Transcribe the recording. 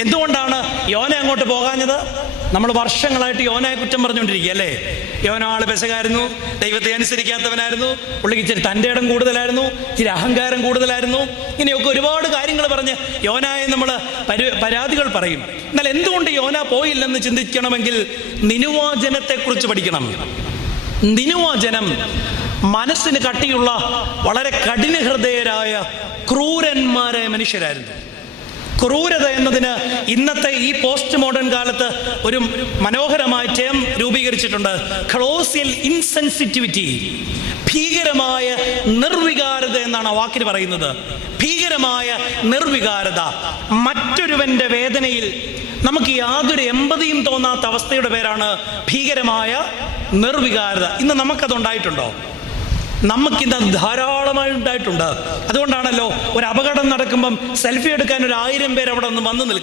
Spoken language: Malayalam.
എന്തുകൊണ്ടാണ് യോന അങ്ങോട്ട് പോകാഞ്ഞത്? നമ്മൾ വർഷങ്ങളായിട്ട് യോനയെ കുറ്റം പറഞ്ഞുകൊണ്ടിരിക്കുക അല്ലേ? യോന ആൾ പെശകായിരുന്നു ദൈവത്തെ അനുസരിക്കാത്തവനായിരുന്നു പുള്ളിക്ക് ഇച്ചിരി തന്റെ ഇടം കൂടുതലായിരുന്നു ഇച്ചിരി അഹങ്കാരം കൂടുതലായിരുന്നു. ഇങ്ങനെയൊക്കെ ഒരുപാട് കാര്യങ്ങൾ പറഞ്ഞ് യോനായെ നമ്മൾ പരി പരാതികൾ പറയും. എന്നാൽ എന്തുകൊണ്ട് യോന പോയില്ലെന്ന് ചിന്തിക്കണമെങ്കിൽ നിനുവാചനത്തെക്കുറിച്ച് പഠിക്കണം. നിനുവാചനം മനസ്സിന് കട്ടിയുള്ള വളരെ കഠിന ഹൃദയരായ ക്രൂരന്മാരായ മനുഷ്യരായിരുന്നു. ക്രൂരത എന്നതിന് ഇന്നത്തെ ഈ പോസ്റ്റ് മോഡേൺ കാലത്ത് ഒരു മനോഹരമായ ടേം രൂപീകരിച്ചിട്ടുണ്ട്. ക്ലോസിയൽ ഇൻസെൻസിറ്റിവിറ്റി ഭീകരമായ നിർവികാരത എന്നാണ് ആ വാക്കിന് പറയുന്നത്. ഭീകരമായ നിർവികാരത. മറ്റൊരുവന്റെ വേദനയിൽ നമുക്ക് യാതൊരു എമ്പതിയും തോന്നാത്ത അവസ്ഥയുടെ പേരാണ് ഭീകരമായ നിർവികാരത. ഇന്ന് നമുക്കത് ഉണ്ടായിട്ടുണ്ടോ നമുക്കിന്ന് ധാരാളമായി ഉണ്ടായിട്ടുണ്ട്. അതുകൊണ്ടാണല്ലോ ഒരു അപകടം നടക്കുമ്പം സെൽഫി എടുക്കാൻ ഒരു ആയിരം പേര് അവിടെ നിന്ന് വന്ന് നിൽക്കും